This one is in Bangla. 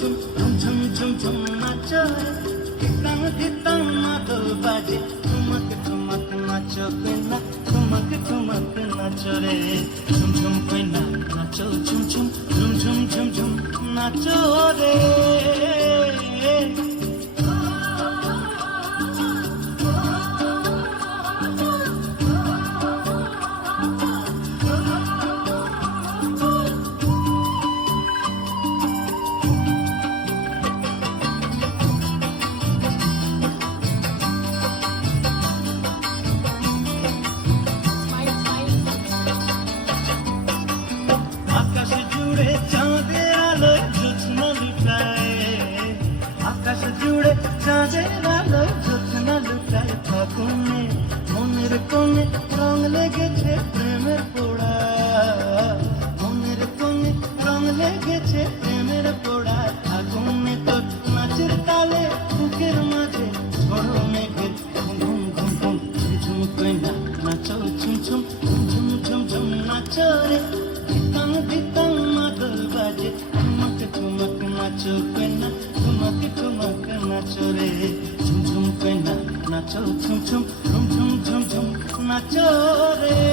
ঝুম ঝুম ঝুম ঝুম ঝুম নাচো রে, ধিতাং ধিতাং মাদল বাজে, ঠুমক ঠুমক নাচো কইনা, ঠুমক ঠুমক নাচো রে, ঝুম ঝুম কইনা নাচো, ঝুম ঝুম ঝুম ঝুম ঝুম ঝুম নাচো রে। আকাশ জুড়ে চাঁদের আলোয় জ্যোৎস্না লুটায়, আকাশ জুড়ে চাঁদের আলোয় জ্যোৎস্না লুটায়, ফাগুনে মনের কোণে রং লেগেছে প্রেমের পোড়া, মনের কোণে রং লেগেছে প্রেমের পোড়া, ফাগুনে তোর নাচের তালে বুকের মাঝে ঝড় মেঘের ঘুম ঘুম ঘুম ঘুম ঝুম কইনা নাচো, ঝুম ঝুম ঝুম ঝুম ঝুম নাচো রে, ধিতাং ধিতাং মাদল বাজে, ঠুমক ঠুমক নাচো কইনা, ঠুমক ঠুমক নাচো রে, ঝুম ঝুম কইনা নাচো, ঝুম ঝুম ঝুম ঝুম ঝুম ঝুম নাচো রে।